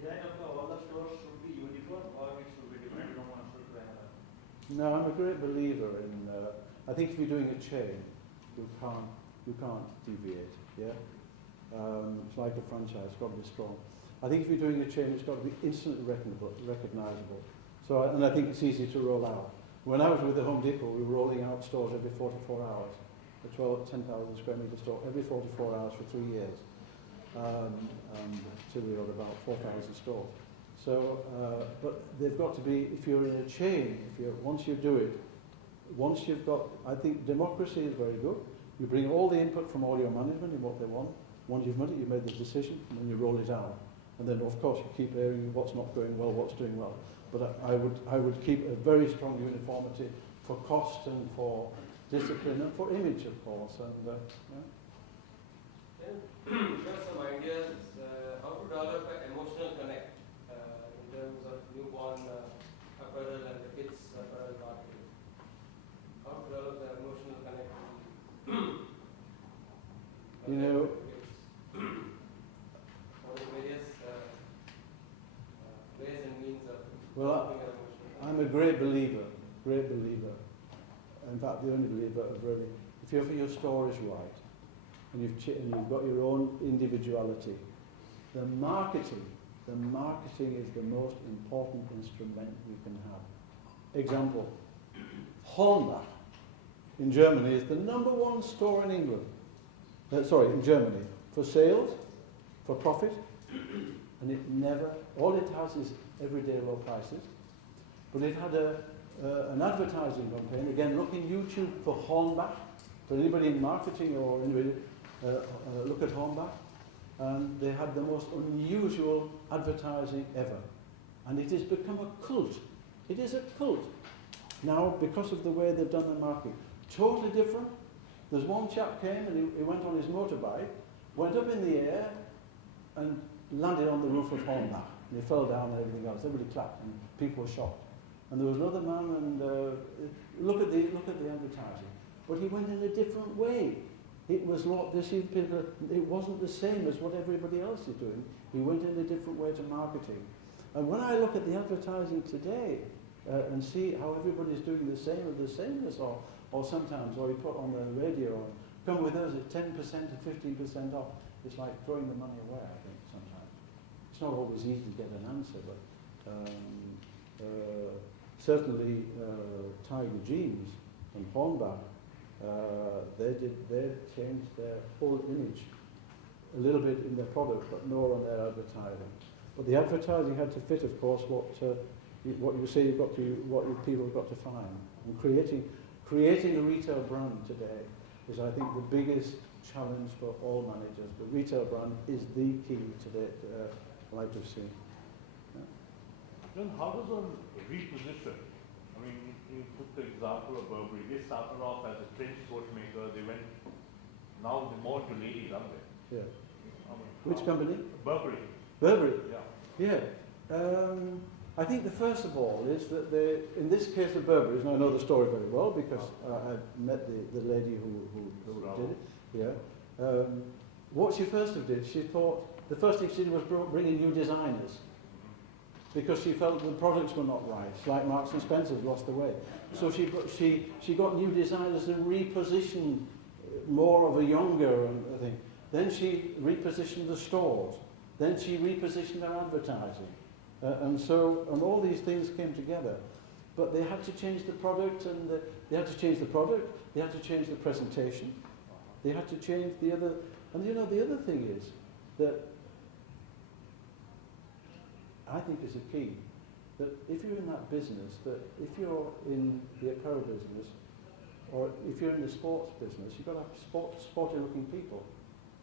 Design of all the stores should be uniform, or it should be different from one store to another? No, I'm a great believer in. I think if you're doing a chain, you can't deviate. Yeah, it's like a franchise; it's got to be strong. I think if you're doing a chain, it's got to be instantly recognizable. So, and I think it's easy to roll out. When I was with the Home Depot, we were rolling out stores every 44 hours. A 10,000 square meter store every 44 hours for 3 years. Till we were about 4,000 stores. So, but they've got to be, if you're in a chain, once you do it, once you've got, I think democracy is very good, You bring all the input from all your management in what they want. Once you've made it, you've made the decision, and then you roll it out. And then, of course, you keep airing what's not going well, what's doing well. But I would keep a very strong uniformity for cost and for discipline and for image, of course. And yeah. Share some ideas how to develop an emotional connect in terms of newborn apparel and the kids apparel market. How to develop the emotional connect. You know, what are the various ways and means of well, developing an emotional connect? I'm a great believer. In fact, the only believer of really, if your store is right, and you've got your own individuality, the marketing is the most important instrument you can have. Example, Hornbach in Germany is the #1 store in England. In Germany, for sales, for profit, and all it has is everyday low prices. But it had an advertising campaign. Again, look in YouTube for Hornbach. For anybody in marketing or anybody, look at Hornbach. And they had the most unusual advertising ever. And it has become a cult. It is a cult. Now, because of the way they've done the marketing. Totally different. There's one chap came and he went on his motorbike, went up in the air and landed on the roof of Hornbach. And he fell down and everything else. Everybody clapped and people were shocked. And there was another man and look at the advertising. But he went in a different way. It was not it wasn't the same as what everybody else is doing. He went in a different way to marketing. And when I look at the advertising today and see how everybody's doing the same or the sameness, or sometimes, or you put on the radio, come with us at 10% to 15% off, it's like throwing the money away, I think, sometimes. It's not always easy to get an answer, but certainly Tiger Jeans and Hornbach, they changed their whole image a little bit in their product, but more on their advertising. But the advertising had to fit, of course, what you say what people have got to find. And creating a retail brand today is, I think, the biggest challenge for all managers. The retail brand is the key today, like we've seen. Yeah. Then how does one reposition? I mean, you took the example of Burberry. They started off as a French coat maker. They went now they're more to ladies, aren't they? Yeah. Which company? Burberry. Burberry. Yeah. Yeah. I think the first of all is that in this case of Burberry's, and I know the story very well because I met the lady who did it. Yeah. What she first did, she thought the first thing she did was bring in new designers. Because she felt the products were not right. It's like Marks and Spencer's lost the way. So she got new designers and repositioned more of a younger thing. Then she repositioned the stores. Then she repositioned their advertising. And all these things came together. But they had to change the product, and they had to change the product, they had to change the presentation, they had to change the other. And you know, the other thing is that I think is a key, that if you're in that business, that if you're in the apparel business, or if you're in the sports business, you've got to have sporty looking people.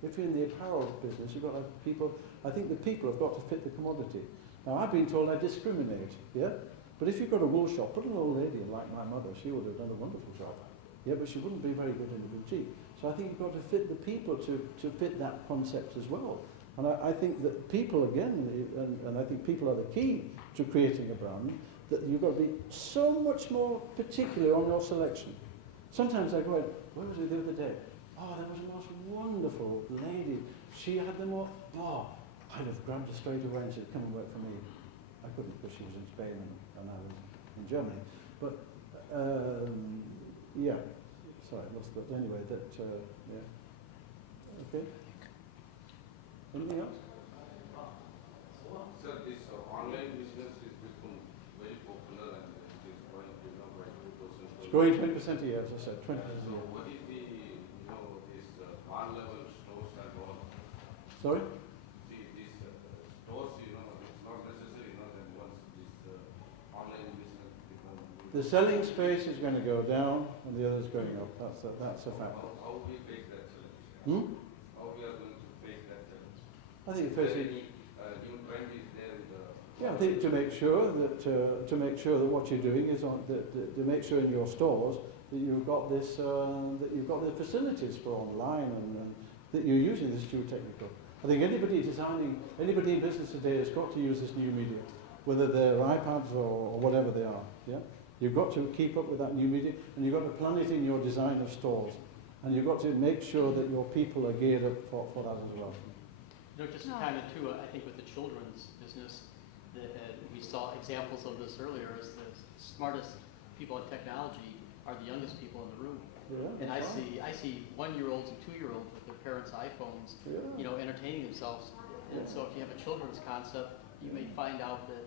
If you're in the apparel business, you've got to have people, I think the people have got to fit the commodity. Now, I've been told I discriminate, yeah? But if you've got a wool shop, put an old lady in like my mother, she would have done a wonderful job. Yeah, but she wouldn't be very good in the boutique. So I think you've got to fit the people to fit that concept as well. And I think that people, again, and I think people are the key to creating a brand, that you've got to be so much more particular on your selection. Sometimes I go out, where was it the other day? Oh, there was the most wonderful lady. She had the most, I'd have grabbed her straight away and said, come and work for me. I couldn't because she was in Spain and I was in Germany. But, yeah, sorry, I lost that. Anyway, yeah. Okay. Anything else? Sir, this online business is become very popular and it is going to by 2%. It's growing 20% a year, as I said, 20% a So year. what is the, this on-level stores and all? Sorry? These stores, it's not necessary, that once this online business becomes The selling space is going to go down and the other's going up. That's a fact. How we face that challenge? How we are going to face that challenge? I think Is first, there any new trend is there in the? yeah, I think to make sure that what you're doing is to make sure in your stores that you've got this that you've got the facilities for online and that you're using this geotechnical. I think anybody in business today has got to use this new media, whether they're iPads or whatever they are. Yeah, you've got to keep up with that new media, and you've got to plan it in your design of stores, and you've got to make sure that your people are geared up for that as well. You know, just kind of too, I think with the children's business, we saw examples of this earlier, is the smartest people in technology are the youngest people in the room. Yeah, And I see 1-year-olds and 2-year-olds with their parents' iPhones, Yeah. you know, entertaining themselves. And so if you have a children's concept, you may find out that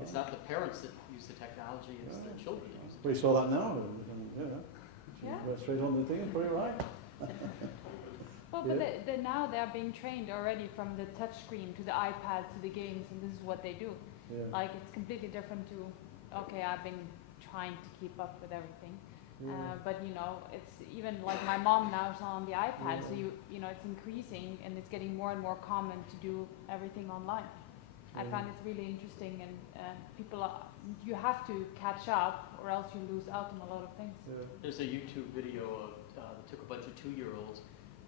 it's not the parents that use the technology, it's the children that use it. We saw that now, and Yeah. went straight on the thing and put it right. Well, but now they're being trained already from the touch screen to the iPad to the games, and this is what they do. Yeah. Like, it's completely different to, okay, I've been trying to keep up with everything. But you know, it's even like my mom now is on the iPad, so you know, it's increasing and it's getting more and more common to do everything online. I find it's really interesting, and you have to catch up or else you lose out on a lot of things. There's a YouTube video of, that took a bunch of 2-year-olds,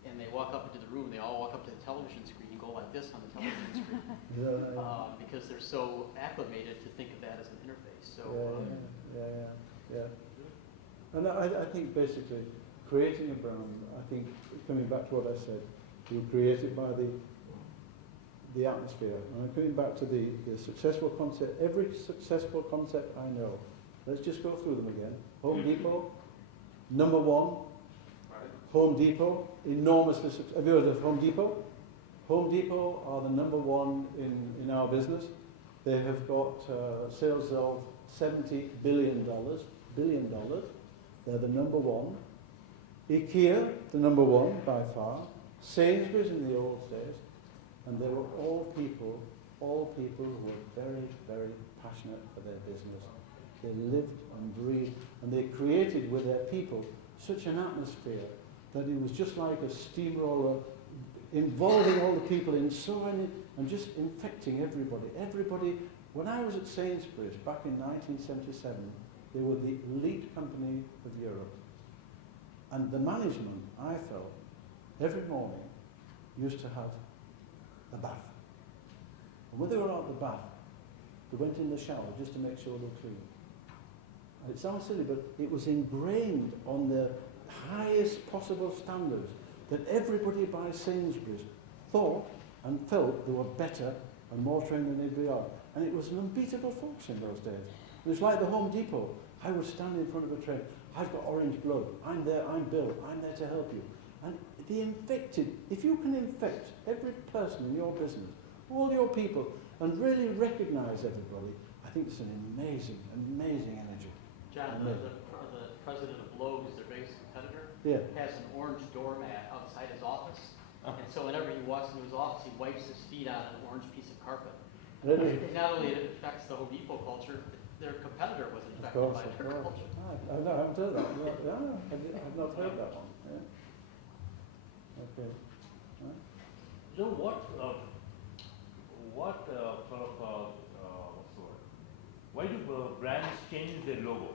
and they walk up into the room, they all walk up to the television screen and go like this on the television screen. Because they're so acclimated to think of that as an interface. So, yeah. And I think basically creating a brand, I think coming back to what I said, you create it by the atmosphere. And I'm coming back to the successful concept. Every successful concept I know, let's just go through them again. Home Depot, number one. Home Depot, enormously successful. Have you heard of Home Depot? Home Depot are the number one in our business. They have got sales of $70 billion. They're the number one. IKEA, the number one by far. Sainsbury's in the old days. And they were all people who were very, very passionate for their business. They lived and breathed, and they created with their people such an atmosphere that it was just like a steamroller, involving all the people in so many, and just infecting everybody. Everybody, when I was at Sainsbury's back in 1977, they were the elite company of Europe. And the management, I felt, every morning used to have a bath. And when they were out of the bath, they went in the shower just to make sure they were clean. And it sounds silly, but it was ingrained on the highest possible standards that everybody by Sainsbury's thought and felt they were better and more trained than anybody else. And it was an unbeatable force in those days. It was like the Home Depot. I would stand in front of a train. I've got orange blood. I'm there. I'm Bill. I'm there to help you. And they infected. If you can infect every person in your business, all your people, and really recognise everybody, I think it's an amazing, amazing energy. John, the president of Lowe's, their biggest competitor, has an orange doormat outside his office. And so whenever he walks into his office, he wipes his feet on an orange piece of carpet. Really? Not only it affects the Home Depot culture, their competitor was infected by their culture. I haven't heard that. I've not heard that one. Yeah. Okay. So what sort of, what's the word? Why do brands change their logo?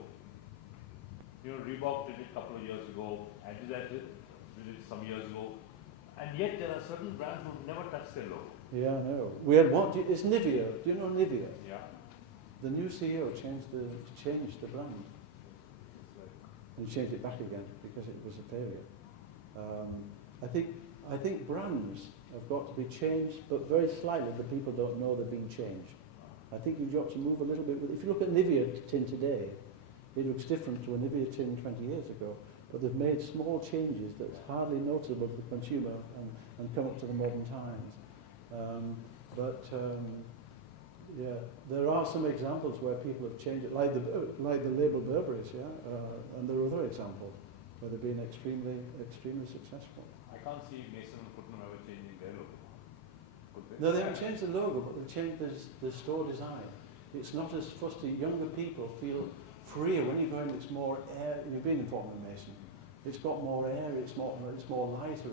You know, Reebok did it a couple of years ago, Adidas did it some years ago, and yet there are certain brands who never touch their logo. Yeah, I know. We had one, it's Nivea. Do you know Nivea? Yeah. The new CEO changed the brand. And he changed it back again because it was a failure. I think brands have got to be changed, but very slightly. The people don't know they're being changed. I think you've got to move a little bit. If you look at Nivea tin today, it looks different to a Nivea tin 20 years ago. But they've made small changes that's hardly noticeable to the consumer and come up to the modern times. Yeah, there are some examples where people have changed it, like the label Burberry's, and there are other examples where they've been extremely successful. I can't see Mason and Putnam ever changing their logo. No, they haven't changed the logo, but they've changed the store design. It's not as fusty. Younger people feel freer. When you go in, it's more air. You've been in Fortnum and Mason. It's got more air. It's more lighter.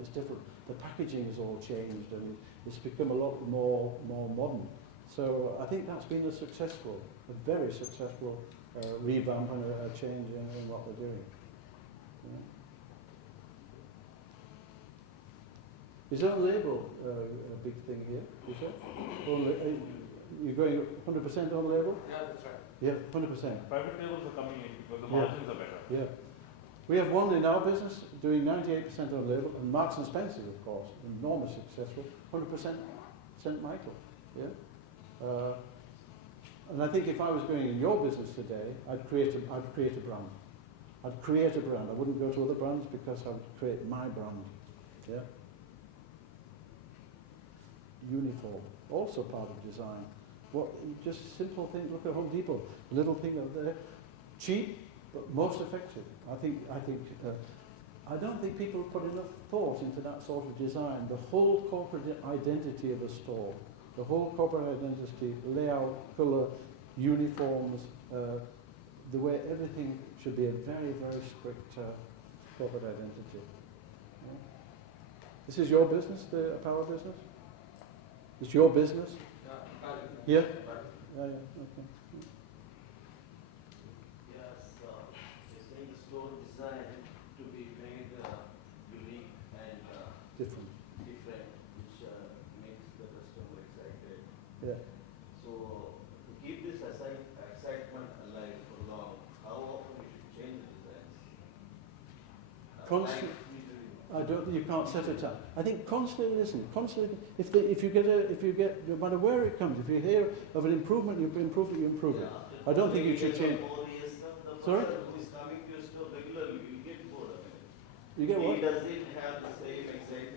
It's different. The packaging has all changed, and it's become a lot more modern. So I think that's been a very successful revamp and a change in what they're doing. Yeah. Is own label a big thing here? Is it? You're going 100% own label? Yeah, that's right. Yeah, 100%. Private labels are coming in because the Yeah. margins are better. Yeah. We have one in our business doing 98% own label, and Marks and Spencer, of course, enormously successful, 100% St. Michael. Yeah. And I think if I was going in your business today, I'd create a brand. I'd create a brand. I wouldn't go to other brands because I would create my brand. Yeah. Uniform, also part of design. What just simple thing. Look at Home Depot, little thing out there, cheap but most effective. I don't think people put enough thought into that sort of design. The whole corporate identity of a store, the whole corporate identity, layout, colour, uniforms, the way everything should be a very, very strict corporate identity. Yeah. This is your business, the apparel business? It's your business? Yeah? Yeah, okay. Yes, you're saying the store design to be made unique and Different. different, which makes the customer excited. Yeah. So to keep this excitement alive for long, how often we should change the designs? Constant. I don't think you can't set a time. I think constantly listen. Constantly, if you get no matter where it comes, if you hear of an improvement, you improve it. You improve it. I don't think you should change. Sorry? Who is coming to your store regularly will get bored of it. You get what? He doesn't have the same excitement